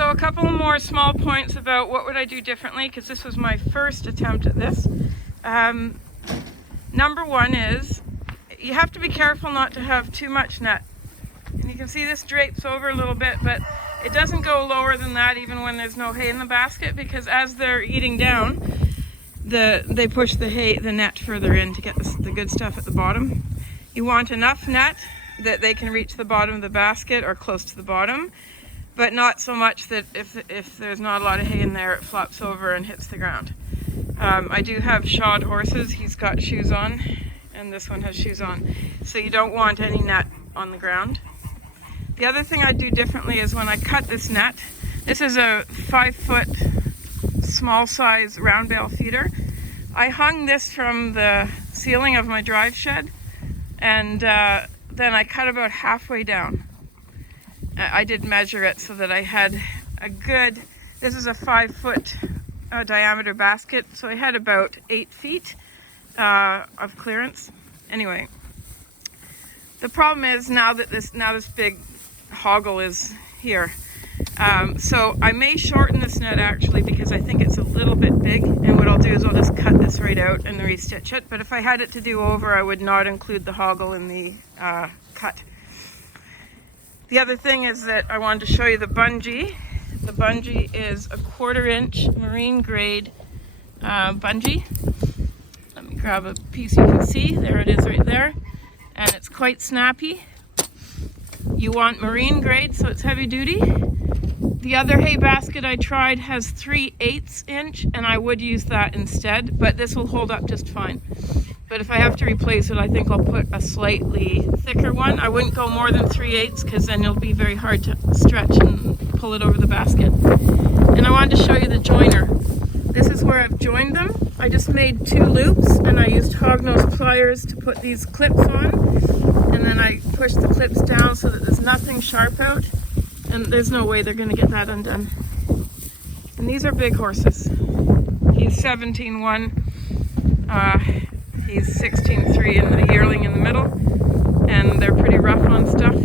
So a couple more small points about what would I do differently, because this was my first attempt at this. Number one is you have to be careful not to have too much net. And you can see this drapes over a little bit, but it doesn't go lower than that even when there's no hay in the basket, because as they're eating down, they push the net further in to get the good stuff at the bottom. You want enough net that they can reach the bottom of the basket or close to the bottom, but not so much that if there's not a lot of hay in there, it flops over and hits the ground. I do have shod horses. He's got shoes on, and this one has shoes on. So you don't want any net on the ground. The other thing I do differently is when I cut this net, this is a 5-foot small size round bale feeder. I hung this from the ceiling of my drive shed, and then I cut about halfway down. I did measure it so that I had a good, this is a 5-foot diameter basket, so I had about 8 feet of clearance. Anyway, the problem is now this big hoggle is here. So I may shorten this net actually, because I think it's a little bit big, and what I'll do is I'll just cut this right out and restitch it. But if I had it to do over, I would not include the hoggle in the cut. The other thing is that I wanted to show you the bungee. The bungee is a 1/4 inch marine grade bungee. Let me grab a piece you can see. There it is right there. And it's quite snappy. You want marine grade, so it's heavy duty. The other hay basket I tried has 3/8 inch, and I would use that instead, but this will hold up just fine. But if I have to replace it, I think I'll put a slightly thicker one. I wouldn't go more than 3/8, because then it'll be very hard to stretch and pull it over the basket. And I wanted to show you the joiner. This is where I've joined them. I just made 2 loops, and I used hognose pliers to put these clips on. And then I pushed the clips down so that there's nothing sharp out. And there's no way they're going to get that undone. And these are big horses. He's 17.1. He's 16.3 and the yearling in the middle. And they're pretty rough on stuff.